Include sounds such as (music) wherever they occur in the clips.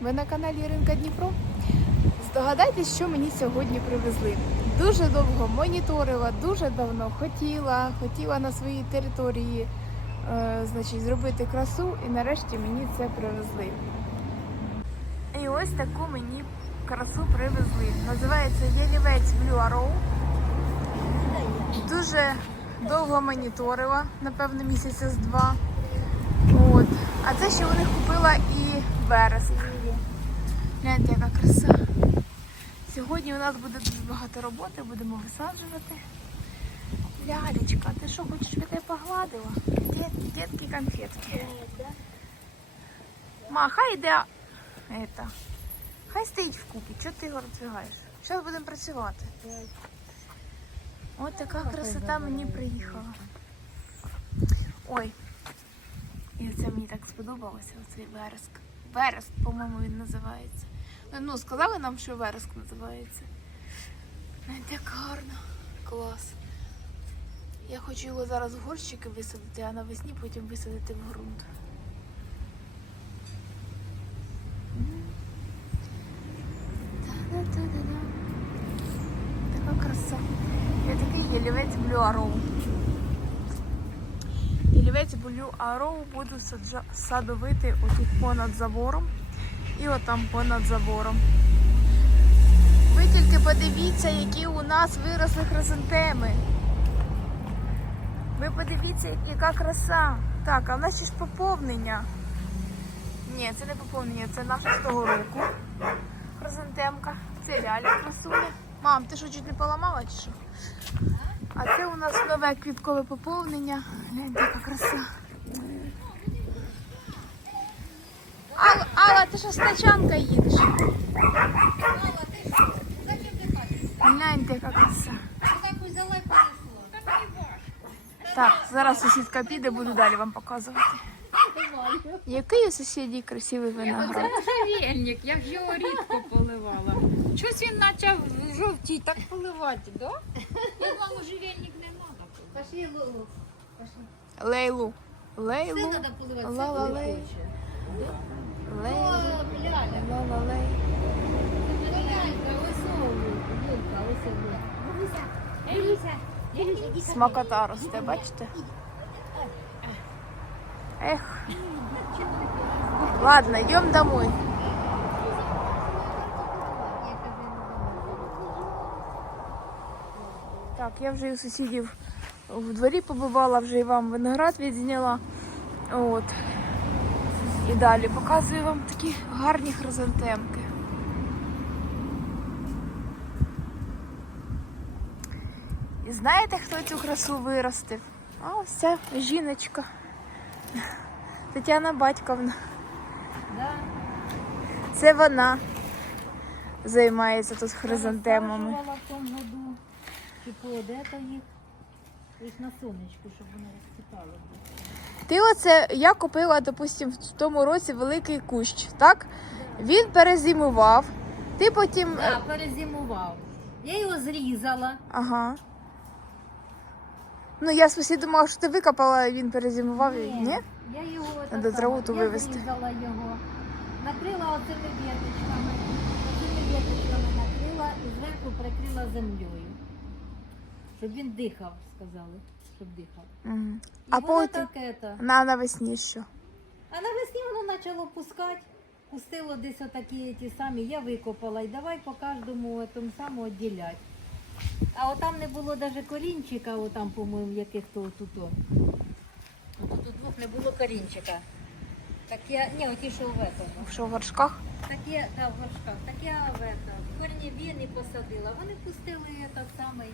Ви на каналі Ринка Дніпро. Здогадайтесь, що мені сьогодні привезли. Дуже довго моніторила, дуже давно хотіла, хотіла на своїй території е, значить, зробити красу, і нарешті мені це привезли. І ось таку мені красу привезли. Називається Єлівець Blue Arrow. Дуже довго моніторила, напевно, місяця з два. А це ще у купила і вереск. Гляньте, яка краса. Сьогодні у нас буде дуже багато роботи, будемо висаджувати. Лялечка, ти що хочеш щоб я тебе погладила? Детки, конфетки. Ма, хай йде. Это. Хай стоїть в купі, чого ти його роздвигаєш? Зараз будемо працювати. Ось така красота мені приїхала. Ой. І це мені так сподобалося, оцей вереск. Вереск, по-моєму, він називається. Ну, сказали нам, що вереск називається. Гляньте, Як гарно. Клас. Я хочу його зараз в горщики висадити, а навесні потім висадити в ґрунт. Така краса. Я такий ялівець Blue Ялівець Blue Arrow буду садовити отут понад забором і отам понад забором. Ви тільки подивіться, які у нас виросли хризантеми. Ви подивіться, яка краса. Так, а в нас ще ж поповнення. Ні, це не поповнення, це наша з того року. Хризантемка. Це ляля красуня. Мам, ти що чуть не поламала чи що? А це у нас нове квіткове поповнення. Гляньте, яка краса. Алла, Алла, ти що з тачанка їдеш? Гляньте, яка краса. Так, зараз сусідка піде, буду далі вам показувати. Який у сусідів красивий виноград. Можжевельник, я ж його рідко поливала. Щось він почав жовтіть, так поливати, да? Я вам можжевельник не треба. Пошли Лулу. Лейлу. Лейлу. надо поливати. Ла-ла-лей. Лейлу. Дивися. Дивися. Смакота росте, бачите? Ех. Ладно, йдемо домой. Так, я вже у сусідів в дворі побувала, вже і вам виноград відзняла. От. І далі показую вам такі гарні хризантемки. І знаєте, хто цю красу виростив? А ось ця жіночка. Тетяна Батьковна. Да. Це вона займається тут хризантемами. Вирощувала в тому году. Типу, де їх? Їх на сонечку, щоб вони розцвітали. Ти оце я купила, допустим, в тому році великий кущ, так? Він перезимував. Ти потім. Да, перезимував. Я його зрізала. Ага. Ну, я спосі думала, що ти викопала і він перезимував. Ні? Ні? Я його Надо така, траву ту я вивезти. зрізала його. Накрила оцими віточками. Оцими віточками накрила і зверху прикрила землею. Щоб він дихав, сказали. Щоб дихав. Мгм. І А воно потім таке то. на навесні що? А навесні воно почало пускати. Пустило десь отакі ті самі, я викопала і давай по кожному тому самому відділяти. А отам не було навіть корінчика, отам, по-моєму, яких то тут. Тут двох не було корінчика. Так я, ні, оті, що в этому. Що в горшках? Так я, да, в горшках. Так я в это, в корні він і посадила. Вони пустили этот самий,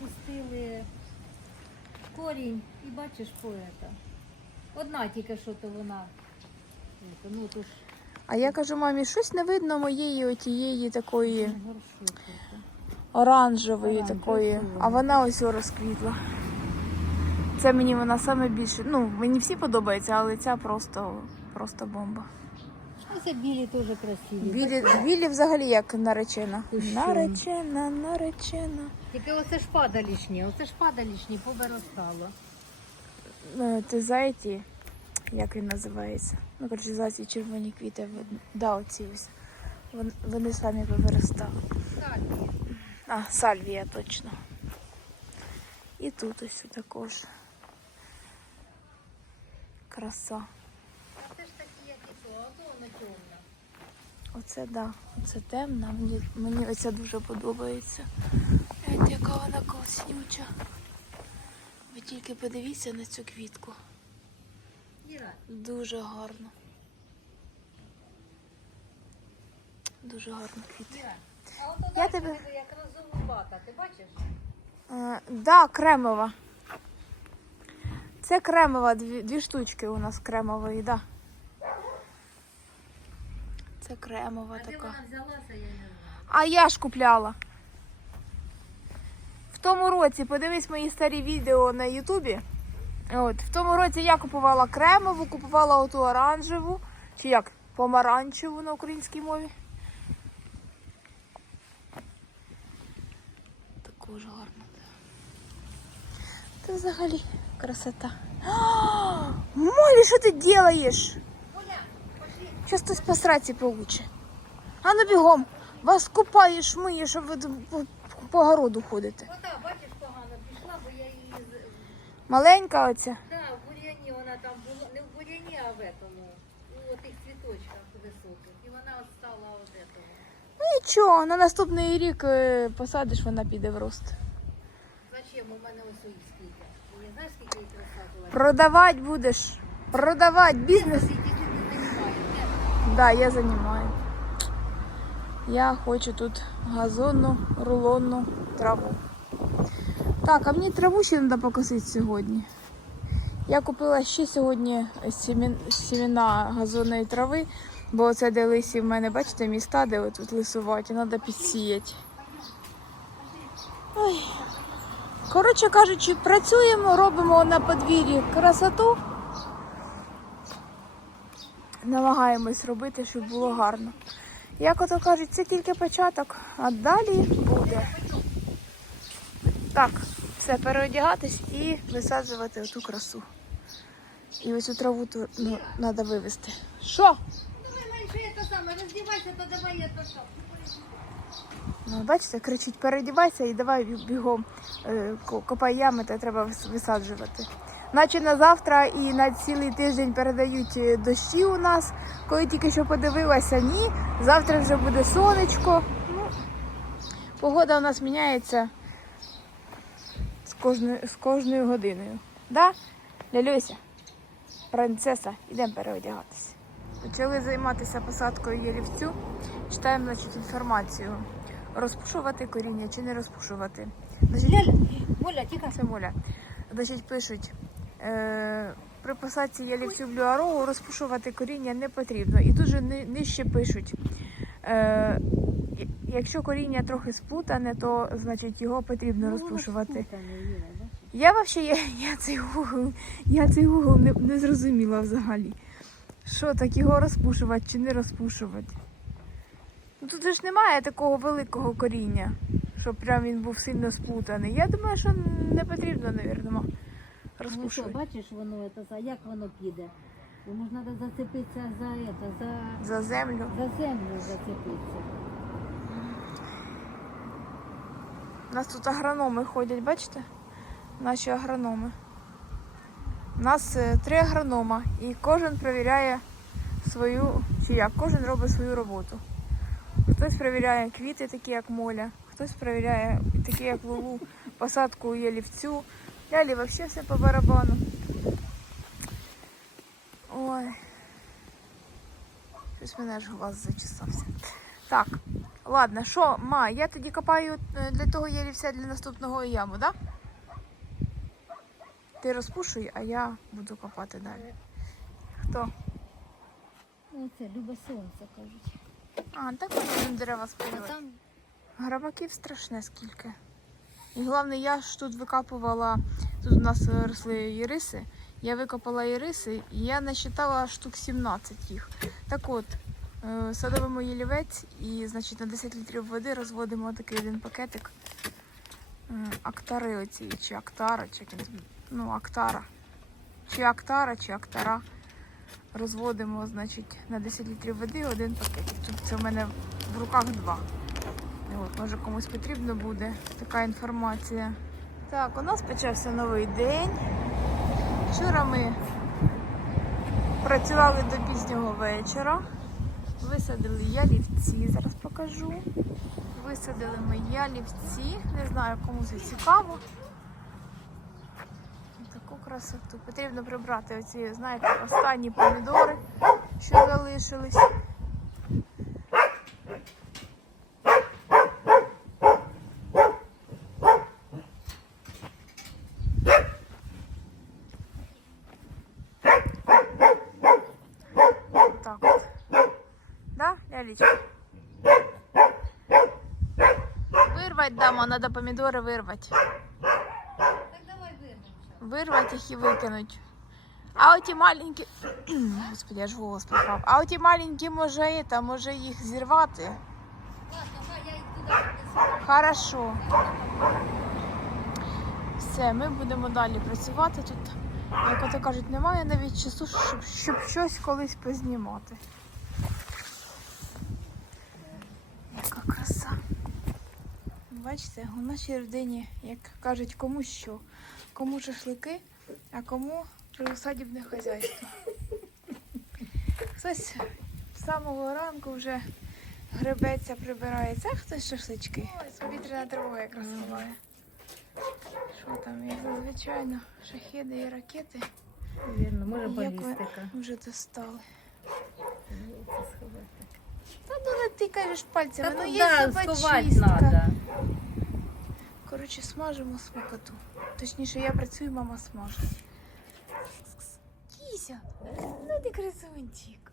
пустили корінь і бачиш по это. Одна тільки що то вона. это, Ну, то ж А я кажу, мамі, щось не видно моєї отієї такої горшок. это. оранжевої Оранжевої, такої, красивої. а вона ось розквітла. Це мені вона саме більше. Ну, мені всі подобаються, але ця просто, просто бомба. Оце білі теж красиві. Білі, білі взагалі як наречена. Ти що? Наречена, наречена. Тільки оце ж падалішні, оце ж падалішні, повиростало. Е, Ти за як він називається. Ну, коротше, за ці червоні квіти, видно. да, оці ось. Вон- Вони самі повиростали. Сальвія. А, сальвія точно. І тут ось також. Краса. А це ж такі, як і то, а то воно темне. Оце да, оце темна. Мені, мені оця дуже подобається. Гляньте, яка вона класнюча. Ви тільки подивіться на цю квітку. Дуже гарно. Дуже гарна квітка. А от Я тебе- як розумбата, ти бачиш? Е, да, кремова. Це кремова, дві, дві штучки у нас кремової, да. Це кремова А така. вона взялася, я не. А я ж купляла. В тому році, подивись мої старі відео на Ютубі. От, в тому році я купувала кремову, купувала оту оранжеву, чи як, помаранчеву на українській мові. Також гарно. Це взагалі красота. (gasps) Молі, що ти робиш? Щас хтось по сраці получить. А ну бігом. Вас купаєш, миєш, а ви по, по городу ходите. Ота, бачиш, погано пішла, бо я її. Маленька оця. Да, в бур'яні вона там була, не в бур'яні, а в этому, у тих цвіточках високих. І вона от стала от этого. Ну нічого, на наступний рік е, посадиш, вона піде в рост. Зачем у мене ось їх скільки? Я знаєш, скільки їх розсаджувати? Продавати будеш. Продавати бізнес. Да, я займаю. Я хочу тут газонну, рулонну траву. Так, а мені траву ще треба покосити сьогодні. Я купила ще сьогодні сімена газонної трави, бо це де лисі в мене, бачите, міста, де тут лисуваті, треба підсіяти. Ой. Коротше кажучи, працюємо, робимо на подвір'ї красоту. Намагаємось робити, щоб було гарно. Як ото кажуть, це тільки початок, а далі буде. Так, все, переодягатись і висаджувати оту красу. І оцю траву ту, ну, треба вивезти. Що? Роздівайся, то давай я що. Ну, бачите, кричить, передівайся і давай бігом е, копай ями, та треба висаджувати. Наче на завтра і на цілий тиждень передають е, дощі у нас. Коли тільки що подивилася, ні. Завтра вже буде сонечко. Ну, погода у нас міняється з кожною, з кожною годиною. Да? Лялюся, принцеса, йдемо переодягатися. Почали займатися посадкою ялівцю. Читаємо значить, інформацію. Розпушувати коріння чи не розпушувати. Ляля, Оля, тихо. це моля. Значить, пишуть. Е, при посадці ялівцю блюарогу розпушувати коріння не потрібно. І тут же нижче пишуть. Е, якщо коріння трохи сплутане, то значить його потрібно розпушувати. Я взагалі я, я цей Google, я цей Google не, не зрозуміла взагалі. Що так його розпушувати чи не розпушувати? Ну тут ж немає такого великого коріння, щоб прям він був сильно сплутаний. Я думаю, що не потрібно, мабуть, Ну що, бачиш, воно це, за- як воно піде? Йому ж треба зацепитися за, это, за, За землю. за землю зацепитися. У нас тут агрономи ходять, бачите? Наші агрономи. У нас е, три агронома, і кожен перевіряє свою, чи як, кожен робить свою роботу. Хтось перевіряє квіти, такі як моля, хтось перевіряє такі, як лулу, посадку ялівцю. Лялі взагалі все по барабану. Ой. Щось мене аж глаз зачесався. Так, ладно, що, ма, я тоді копаю е, для того ялівця для наступного яму, да? Ти розпушуй, а я буду копати далі. Хто? Ну це любе сонце, кажуть. А, так ми будемо дерева спалювати. там Грабаків страшне скільки. І головне, я ж тут викапувала, тут у нас росли іриси. Я викопала іриси і я насчитала штук 17 їх. Так от, е, садовимо ялівець і, значить, на 10 літрів води розводимо такий один пакетик е, актари оці, чи актара, чи ну, актара. Чи актара, чи актара. розводимо, значить, на 10 літрів води один пакетик. Тут це в мене в руках два. От, може комусь потрібно буде така інформація. Так, у нас почався новий день. Вчора ми працювали до пізнього вечора. Висадили ялівці, зараз покажу. Висадили ми ялівці. Не знаю, кому це цікаво. Таку красоту. Потрібно прибрати оці, знаєте, останні помідори, що залишились. Так от. Да, лялечка? Вырвать, дама, надо помидоры вырвать. Так давай вирвемо. Вырвать их и выкинуть. А оті маленькі. (clears throat) Господи, я ж голос пропав. А оті маленькі може это, може їх зірвати. Ладно, га, я їх туди принесу. Хорошо. Все, ми будемо далі працювати тут. Як ото кажуть, немає навіть часу, щоб, щоб щось колись познімати. Бачите, у нашій родині, як кажуть, кому що. Кому шашлики, а кому приусадібне хазяйство. Хтось з самого ранку вже гребеться, прибирається, а хтось шашлички. Ось повітряна тривога якраз ховає. Що там, як звичайно, шахеди і ракети Вірно, може Як ви- балістика. вже достали. Та ну не ти кажеш пальцями, ну є сховати зубочистка. треба. Коротше, смажимо смакоту. Точніше, я працюю, мама смаже. Кіся, ну ти красунчик.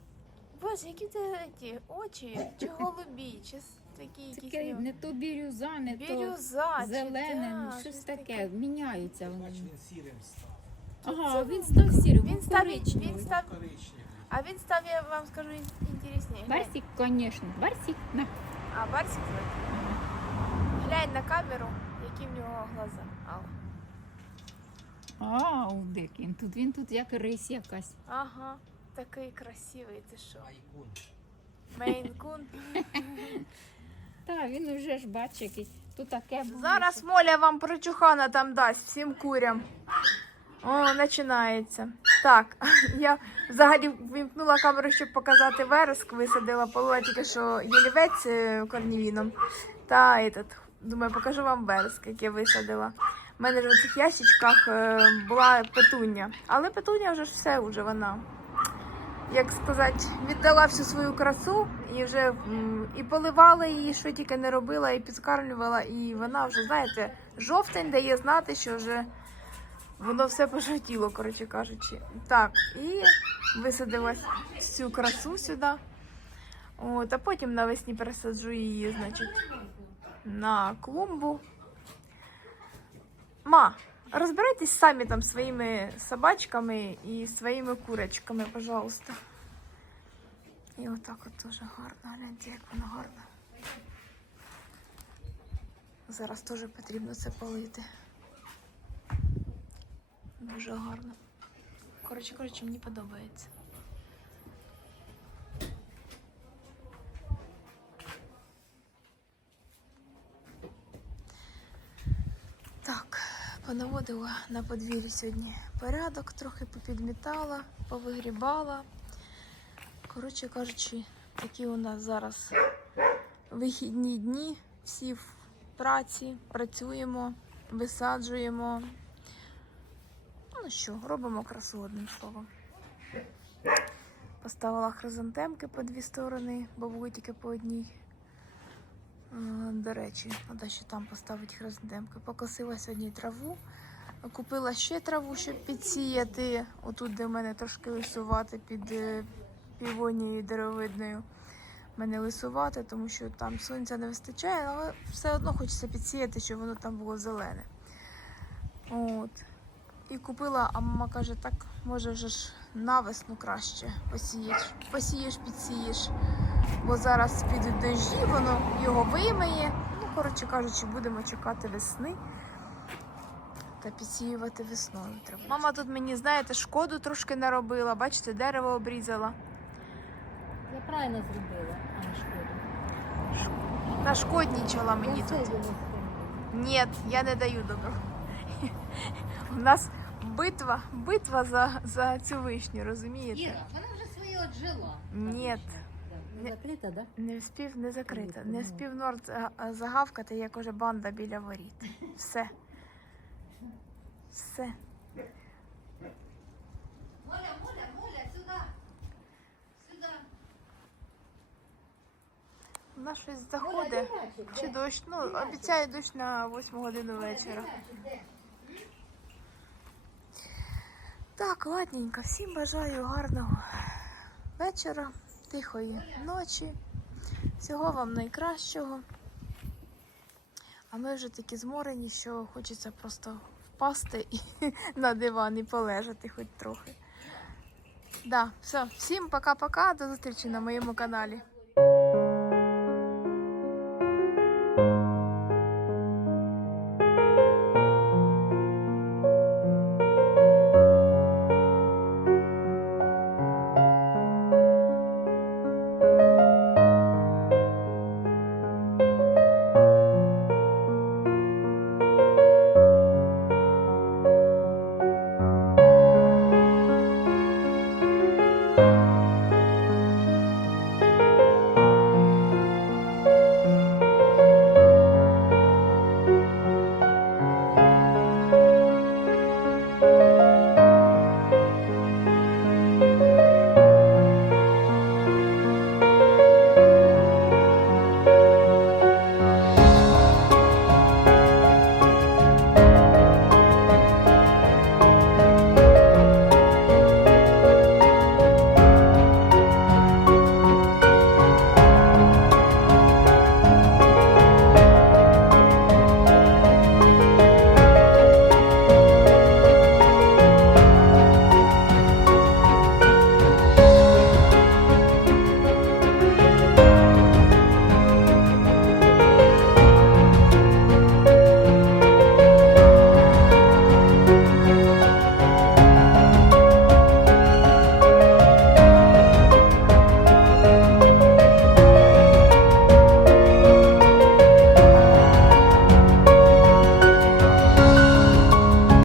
Боже, які в тебе ті очі, чи голубі, чи такі якісь Таке не то бірюза, не то бірюза, чи зелене, да, ну, щось таке. Міняються вони. Бач, він сірим став. Ага, він став сірим, Він став, коричневий. він став, Коричневий. а він став, я вам скажу, інтересніше. Барсик, звісно, Барсик. На. А, Барсик? Глянь на камеру, нього глаза. Алла. А, Удекін. Тут він тут як рись якась. Ага, такий красивий, ти що? Айкун. Мейн-кун. Та, він уже ж бачить якийсь. Тут таке було. Зараз Моля вам прочухана там дасть всім курям. О, починається. Так, (laughs) я взагалі вимкнула камеру, щоб показати вереск. Висадила полила тільки що ялівець е, корнівіном. Та этот, думаю, покажу вам вереск, який я висадила. У мене ж в цих ящичках е, була петуня. Але петуня вже ж все, вже вона. Як сказати, віддала всю свою красу і вже і поливала її, що тільки не робила, і підкармлювала, і вона вже, знаєте, жовтень дає знати, що вже воно все пожовтіло, коротше кажучи. Так, і висадила цю красу сюди. От, а потім навесні пересаджу її, значить, на клумбу. Ма, розбирайтесь самі там своїми собачками і своїми курочками, пожалуйста. І отак от дуже гарно. Гляньте, як воно гарно. Зараз теж потрібно це полити. Дуже гарно. Коротше, коротше, мені подобається. Так, понаводила на подвір'ї сьогодні порядок, трохи попідмітала, повигрібала. Коротше кажучи, такі у нас зараз вихідні дні. Всі в праці, працюємо, висаджуємо. Ну що, робимо красу одним словом. Поставила хризантемки по дві сторони, бо були тільки по одній. До речі, треба ще там поставити хризантемки. Покосила сьогодні траву. Купила ще траву, щоб підсіяти. Отут, де в мене трошки лисувати під е, півонією деревидною. Мене лисувати, тому що там сонця не вистачає, але все одно хочеться підсіяти, щоб воно там було зелене. От. І купила, а мама каже, так може вже ж навесну краще посієш. Посієш, підсієш. Бо зараз підуть дощі, воно його вимиє. Ну, коротше кажучи, будемо чекати весни. та підсіювати весною треба. Мама тут мені, знаєте, шкоду трошки наробила. Бачите, дерево обрізала. Я правильно зробила, а не шкоду. Нашкоднічала мені Я тут. Ні, я не даю добро. (laughs) У нас битва, битва за, за цю вишню, розумієте? Іра, вона вже своє отжила. Ні. Не закрита, да? Не вспів, не закрита. Не Ну. вспів норд загавкати, як уже банда біля воріт. Все. Все. Моля, моля, моля, сюди. Сюди. У нас щось заходить. Чи дощ? Ну, обіцяє дощ на 8 годину вечора. Так, ладненько, всім бажаю гарного вечора, тихої ночі. Всього вам найкращого. А ми вже такі зморені, що хочеться просто впасти і (laughs) на диван і полежати хоч трохи. Да, все, всім пока-пока, до зустрічі на моєму каналі.